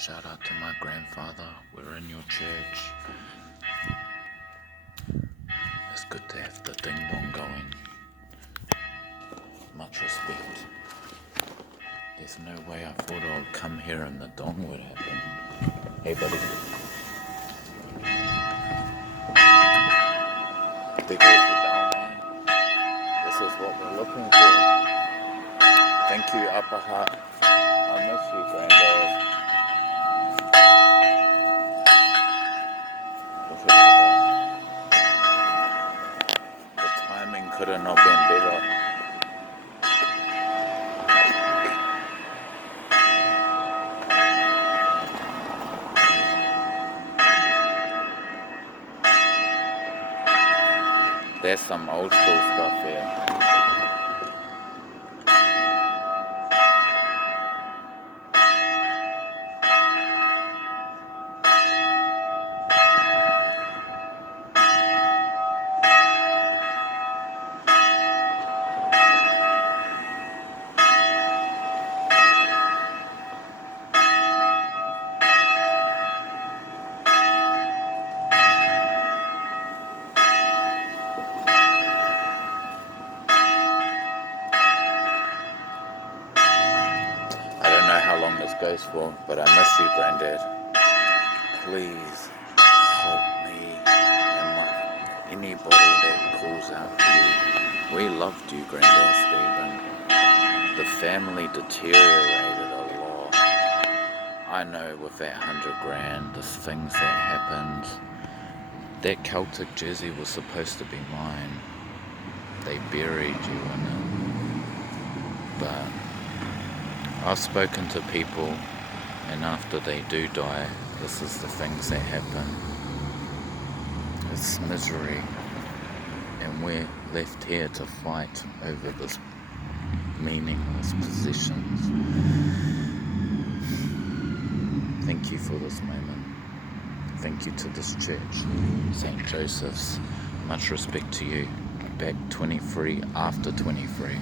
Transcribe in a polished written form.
Shout out to my grandfather. We're in your church. It's good to have the ding dong going. Much respect. There's no way I thought I would come here and the dong would happen. Hey buddy. There goes the bell, man. This is what we're looking for. Thank you, Upper Heart. I miss you, Grandad. The timing could have not been better. There's some old school stuff here. I don't know how long this goes for, but I miss you, Grandad. Please help me and anybody that calls out to you. We loved you, Grandad Stephen. The family deteriorated a lot. I know with that 100 grand, the things that happened. That Celtic jersey was supposed to be mine. They buried you in it. But I've spoken to people, and after they do die, this is the things that happen. It's misery, and we're left here to fight over this meaningless possessions. Thank you for this moment. Thank you to this church, St. Joseph's. Much respect to you. Back 23, after 23.